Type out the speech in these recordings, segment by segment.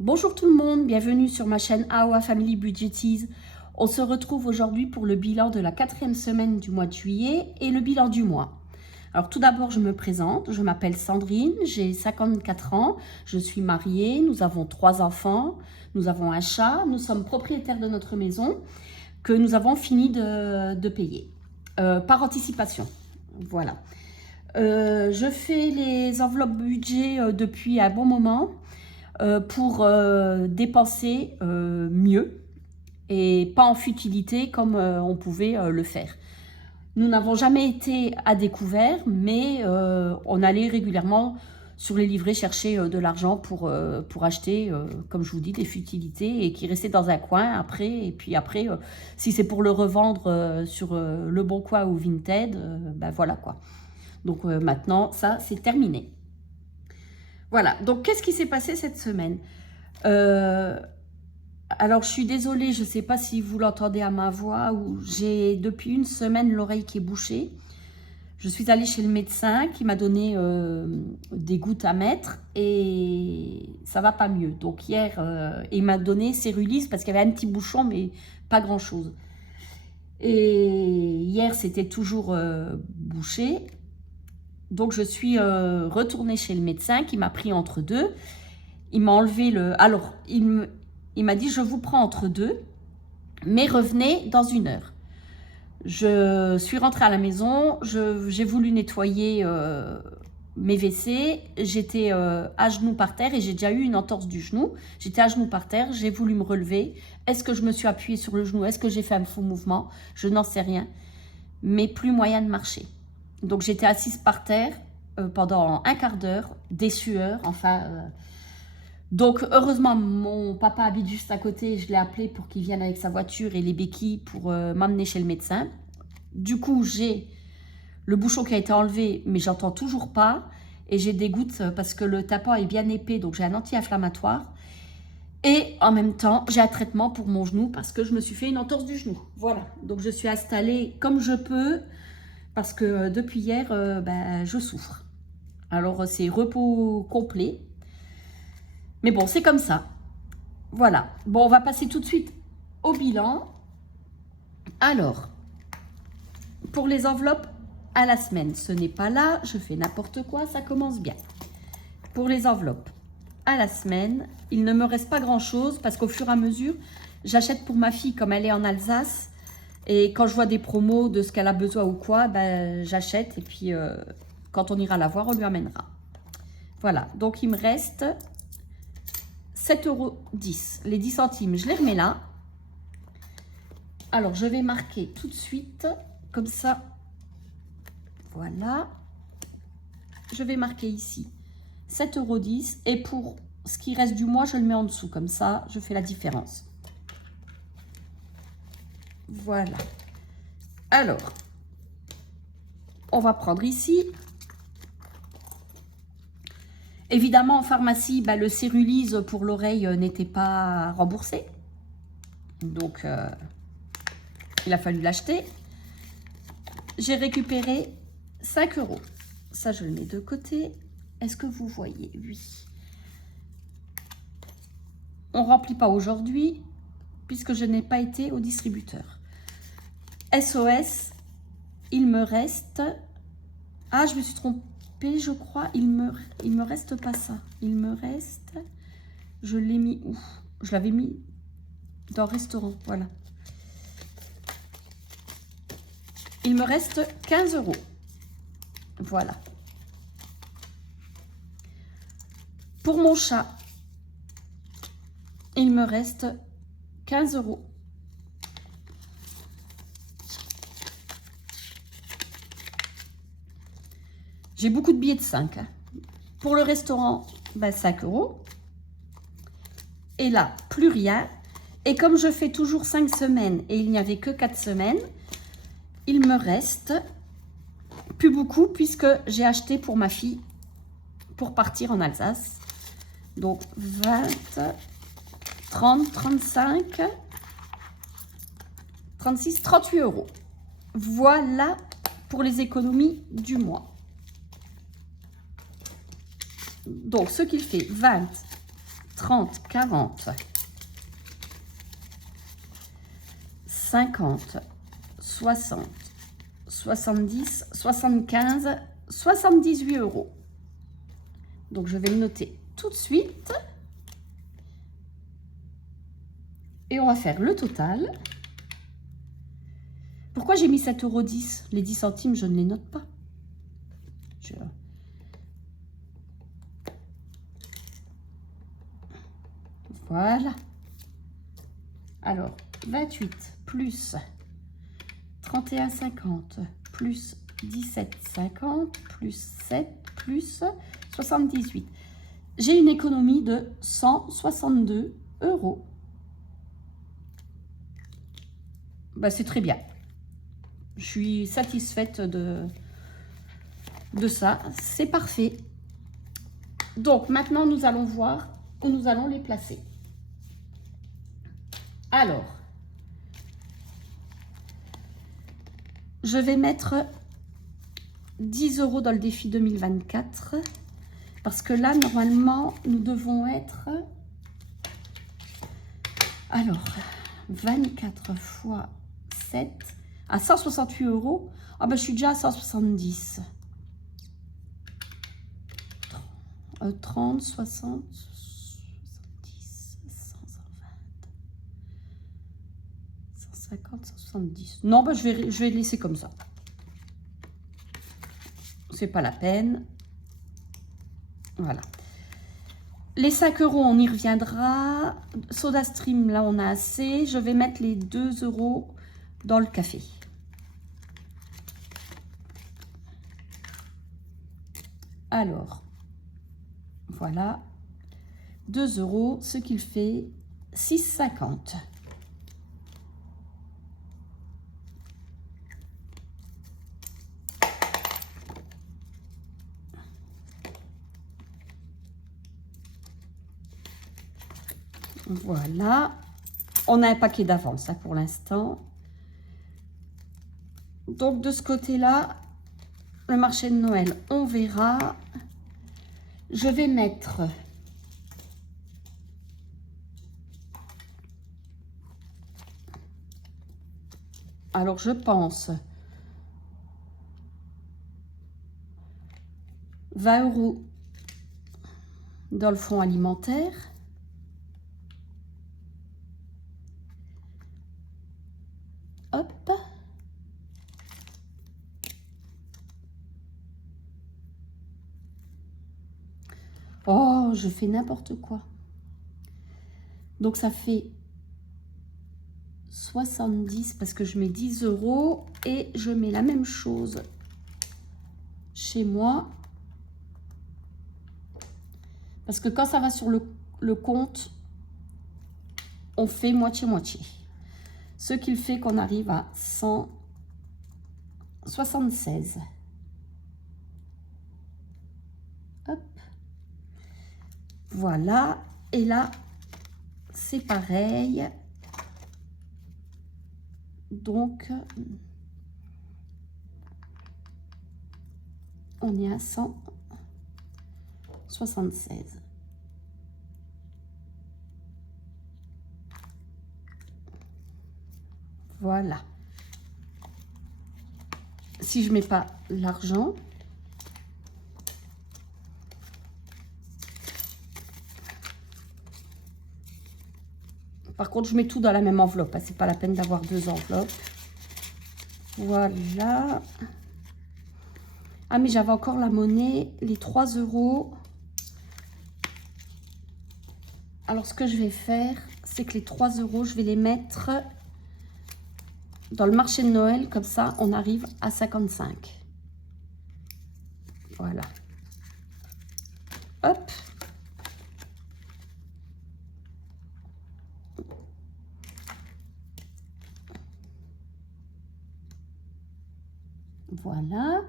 Bonjour tout le monde, bienvenue sur ma chaîne AOA Family Budgetiz. On se retrouve aujourd'hui pour le bilan de la 4e semaine du mois de juillet et le bilan du mois. Alors tout d'abord, je me présente, je m'appelle Sandrine, j'ai 54 ans, je suis mariée, nous avons 3 enfants, nous avons un chat, nous sommes propriétaires de notre maison que nous avons fini de payer par anticipation. Voilà. Je fais les enveloppes budget depuis un bon moment. Pour dépenser mieux et pas en futilité comme on pouvait le faire. Nous n'avons jamais été à découvert, mais on allait régulièrement sur les livrets chercher de l'argent pour acheter, comme je vous dis, des futilités et qui restaient dans un coin après. Et puis après, si c'est pour le revendre sur Le Bon Coin ou Vinted, ben voilà quoi. Donc maintenant, ça, c'est terminé. Voilà, donc qu'est-ce qui s'est passé cette semaine? Alors, je suis désolée, je ne sais pas si vous l'entendez à ma voix, ou j'ai depuis une semaine l'oreille qui est bouchée. Je suis allée chez le médecin qui m'a donné des gouttes à mettre et ça va pas mieux. Donc hier, il m'a donné Cérulis parce qu'il y avait un petit bouchon, mais pas grand-chose. Et hier, c'était toujours bouché. Donc, je suis retournée chez le médecin qui m'a pris entre deux. Il m'a enlevé le... Alors, il m'a dit, je vous prends entre deux, mais revenez dans 1 heure. Je suis rentrée à la maison, j'ai voulu nettoyer mes WC. J'étais à genoux par terre et j'ai déjà eu une entorse du genou. J'étais à genoux par terre, j'ai voulu me relever. Est-ce que je me suis appuyée sur le genou? Est-ce que j'ai fait un faux mouvement? Je n'en sais rien, mais plus moyen de marcher. Donc, j'étais assise par terre pendant un quart d'heure, des sueurs, enfin... Donc, heureusement, mon papa habite juste à côté. Je l'ai appelé pour qu'il vienne avec sa voiture et les béquilles pour m'amener chez le médecin. Du coup, j'ai le bouchon qui a été enlevé, mais j'entends toujours pas. Et j'ai des gouttes parce que le tapant est bien épais, donc j'ai un anti-inflammatoire. Et en même temps, j'ai un traitement pour mon genou parce que je me suis fait une entorse du genou. Voilà, donc je suis installée comme je peux. Parce que depuis hier, ben, je souffre. Alors, c'est repos complet. Mais bon, c'est comme ça. Voilà. Bon, on va passer tout de suite au bilan. Alors, pour les enveloppes à la semaine, ce n'est pas là. Je fais n'importe quoi, ça commence bien. Pour les enveloppes à la semaine, il ne me reste pas grand-chose parce qu'au fur et à mesure, j'achète pour ma fille comme elle est en Alsace. Et quand je vois des promos de ce qu'elle a besoin ou quoi, ben, j'achète. Et puis, quand on ira la voir, on lui amènera. Voilà. Donc, il me reste 7,10 €. Les 10 centimes, je les remets là. Alors, je vais marquer tout de suite. Comme ça. Voilà. Je vais marquer ici 7,10 €. Et pour ce qui reste du mois, je le mets en dessous. Comme ça, je fais la différence. Voilà. Alors, on va prendre ici. Évidemment, en pharmacie, bah, le Cérulis pour l'oreille n'était pas remboursé. Donc, il a fallu l'acheter. J'ai récupéré 5 €. Ça, je le mets de côté. Est-ce que vous voyez? Oui. On ne remplit pas aujourd'hui puisque je n'ai pas été au distributeur. SOS, il me reste... Ah, je me suis trompée, je crois. Il me reste pas ça. Il me reste... Je l'ai mis où? Je l'avais mis dans le restaurant, voilà. Il me reste 15 €. Voilà. Pour mon chat, il me reste 15 €. J'ai beaucoup de billets de 5. Hein. Pour le restaurant, ben 5 €. Et là, plus rien. Et comme je fais toujours 5 semaines et il n'y avait que 4 semaines, il me reste plus beaucoup puisque j'ai acheté pour ma fille pour partir en Alsace. Donc 20, 30, 35, 36, 38 €. Voilà pour les économies du mois. Donc, ce qu'il fait 20, 30, 40, 50, 60, 70, 75, 78 euros. Donc, je vais le noter tout de suite. Et on va faire le total. Pourquoi j'ai mis 7,10 €? Les 10 centimes, je ne les note pas. Voilà. Alors, 28 plus 31,50 plus 17,50 plus 7 plus 78. J'ai une économie de 162 €. Ben, c'est très bien. Je suis satisfaite de ça. C'est parfait. Donc, maintenant, nous allons voir où nous allons les placer. Alors, je vais mettre 10 € dans le défi 2024. Parce que là, normalement, nous devons être... Alors, 24 fois 7 à 168 €. Ah ben, je suis déjà à 170. 30, 60, 70, 120, 150, 170. Non, ben, je vais laisser comme ça. C'est pas la peine. Voilà. Les 5 €, on y reviendra. SodaStream, là, on a assez. Je vais mettre les 2 € dans le café. Alors, voilà. 2 €, ce qu'il fait 6,50 €. Voilà. On a un paquet d'avance, hein, pour l'instant. Donc, de ce côté-là, le marché de Noël, on verra. Je vais mettre... Alors, je pense 20 € dans le fonds alimentaire. Hop. Oh, je fais n'importe quoi. Donc, ça fait 70 parce que je mets 10 € et je mets la même chose chez moi. Parce que quand ça va sur le compte, on fait moitié-moitié. Ce qui fait qu'on arrive à 176. Hop. Voilà. Et là, c'est pareil. Donc, on est à 176. Voilà. Si je mets pas l'argent, par contre, je mets tout dans la même enveloppe. C'est pas la peine d'avoir deux enveloppes. Voilà. Ah, mais j'avais encore la monnaie, les 3 €. Alors, ce que je vais faire, c'est que les 3 €, je vais les mettre dans le marché de Noël. Comme ça, on arrive à 55. Voilà. Hop. Voilà.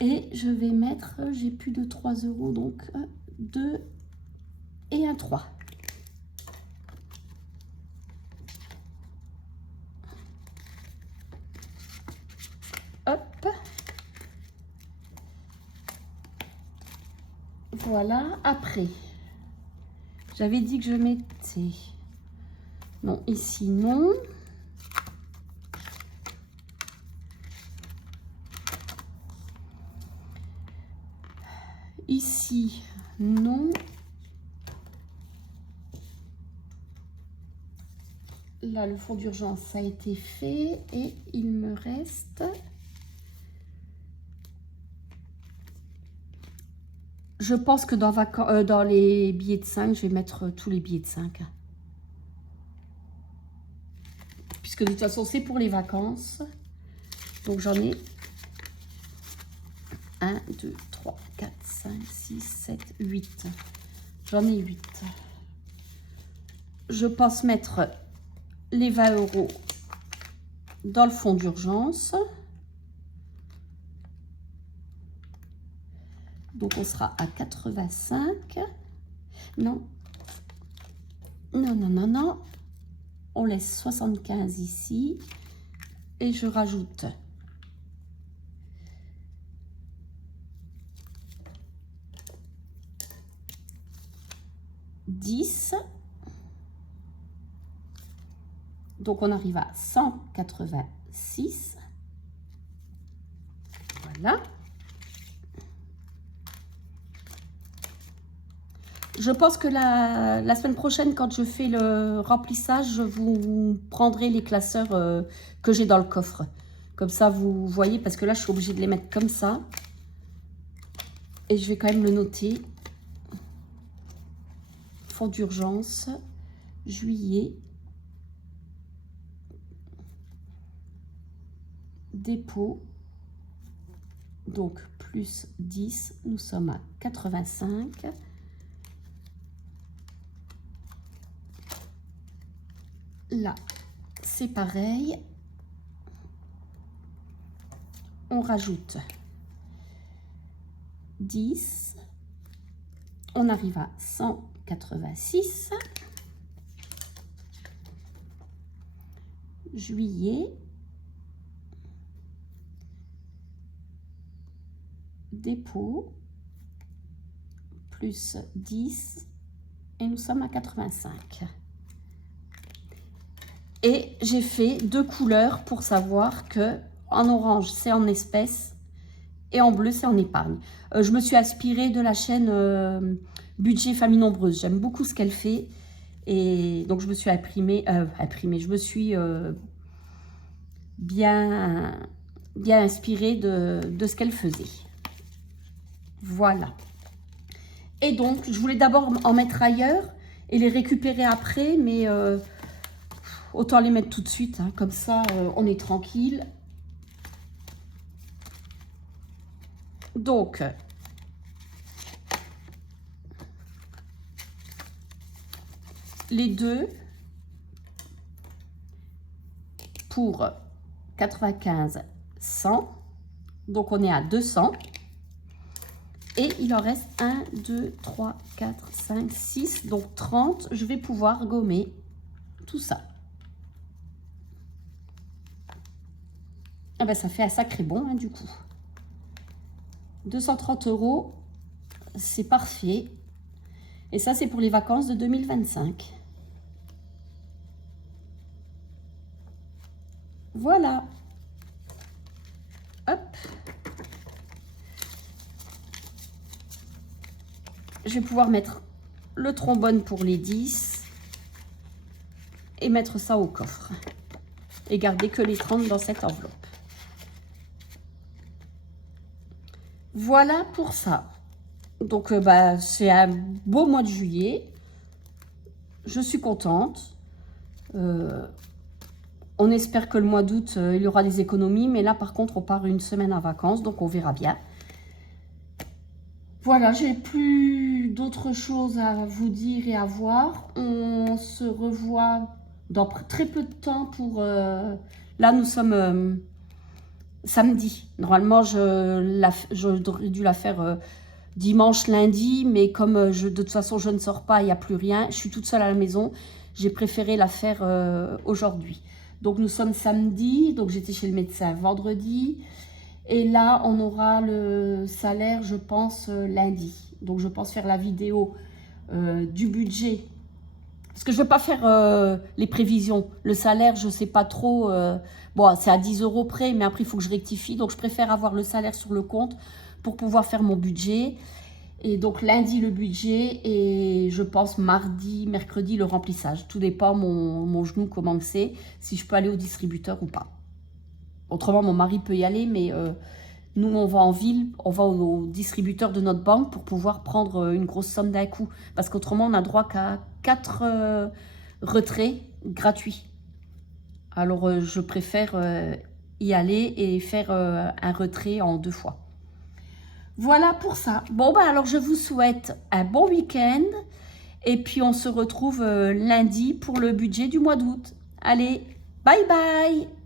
Et je vais mettre, j'ai plus de 3 €, donc 2 et un 3. Hop. Voilà. Après, J'avais dit que je mettais... Non, ici, non. Ici, non. Là, le fond d'urgence, ça a été fait. Et il me reste... Je pense que dans les billets de 5, je vais mettre tous les billets de 5. Puisque de toute façon, c'est pour les vacances. Donc, j'en ai 1, 2, 3, 4, 5, 6, 7, 8. J'en ai 8. Je pense mettre les 20 € dans le fonds d'urgence. Donc, on sera à 85. Non. Non, non, non, non. On laisse 75 ici. Et je rajoute 10. Donc, on arrive à 186. Voilà. Je pense que la semaine prochaine, quand je fais le remplissage, je vous prendrai les classeurs que j'ai dans le coffre. Comme ça, vous voyez, parce que là, je suis obligée de les mettre comme ça. Et je vais quand même le noter. Fonds d'urgence, juillet, dépôt, donc plus 10, nous sommes à 85. Là, c'est pareil. On rajoute 10. On arrive à 186. Juillet. Dépôt. Plus 10. Et nous sommes à 85. Et j'ai fait 2 couleurs pour savoir que en orange, c'est en espèces et en bleu, c'est en épargne. Je me suis inspirée de la chaîne Budget Famille Nombreuse. J'aime beaucoup ce qu'elle fait. Et donc, je me suis je me suis bien inspirée de ce qu'elle faisait. Voilà. Et donc, je voulais d'abord en mettre ailleurs et les récupérer après, mais... autant les mettre tout de suite, hein, comme ça on est tranquille. Donc, les deux pour 95, 100. Donc, on est à 200. Et il en reste 1, 2, 3, 4, 5, 6. Donc, 30. Je vais pouvoir gommer tout ça. Ah ben, ça fait un sacré bon, hein, du coup. 230 €, c'est parfait. Et ça, c'est pour les vacances de 2025. Voilà. Hop. Je vais pouvoir mettre le trombone pour les 10 et mettre ça au coffre. Et garder que les 30 dans cette enveloppe. Voilà pour ça. Donc, c'est un beau mois de juillet. Je suis contente. On espère que le mois d'août, il y aura des économies. Mais là, par contre, on part une semaine en vacances. Donc, on verra bien. Voilà, j'ai plus d'autres choses à vous dire et à voir. On se revoit dans très peu de temps pour... là, nous sommes... samedi. Normalement, j'aurais dû la faire dimanche, lundi, mais comme de toute façon, je ne sors pas, il n'y a plus rien. Je suis toute seule à la maison. J'ai préféré la faire aujourd'hui. Donc, nous sommes samedi. Donc, j'étais chez le médecin vendredi. Et là, on aura le salaire, je pense, lundi. Donc, je pense faire la vidéo du budget. Parce que je ne veux pas faire les prévisions. Le salaire, je ne sais pas trop. Bon, c'est à 10 € près, mais après, il faut que je rectifie. Donc, je préfère avoir le salaire sur le compte pour pouvoir faire mon budget. Et donc, lundi, le budget. Et je pense mardi, mercredi, le remplissage. Tout dépend mon genou, comment c'est. Si je peux aller au distributeur ou pas. Autrement, mon mari peut y aller, mais nous, on va en ville, on va au distributeur de notre banque pour pouvoir prendre une grosse somme d'un coup. Parce qu'autrement, on n'a droit qu'à 4 retraits gratuits. Alors, je préfère y aller et faire un retrait en 2 fois. Voilà pour ça. Bon, bah alors, je vous souhaite un bon week-end. Et puis, on se retrouve lundi pour le budget du mois d'août. Allez, bye bye!